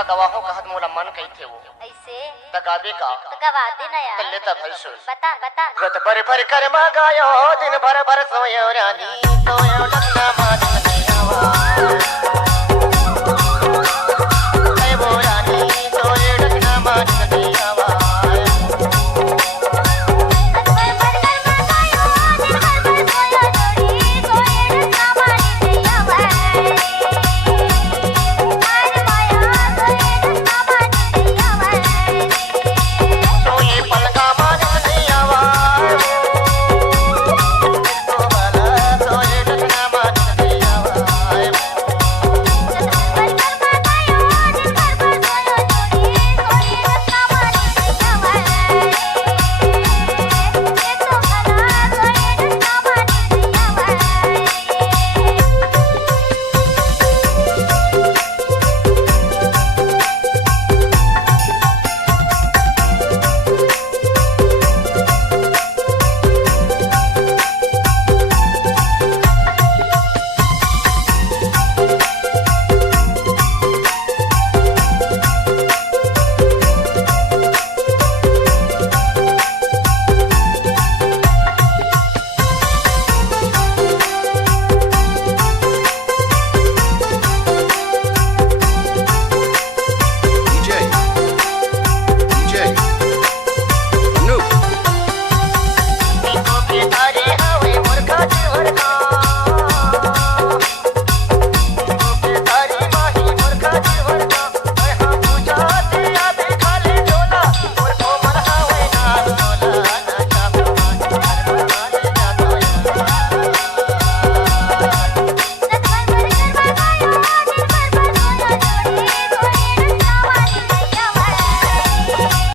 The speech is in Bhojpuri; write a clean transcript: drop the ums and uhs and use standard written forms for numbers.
मोला गवाहो कहत मोला मन कही थे वो ऐसे तगाबे का तो गवा देना यार। तल्ले तब भाई सुन बता बता। रत भर भर कर मगायो दिन भर भर सोयो रानी सोयो लखना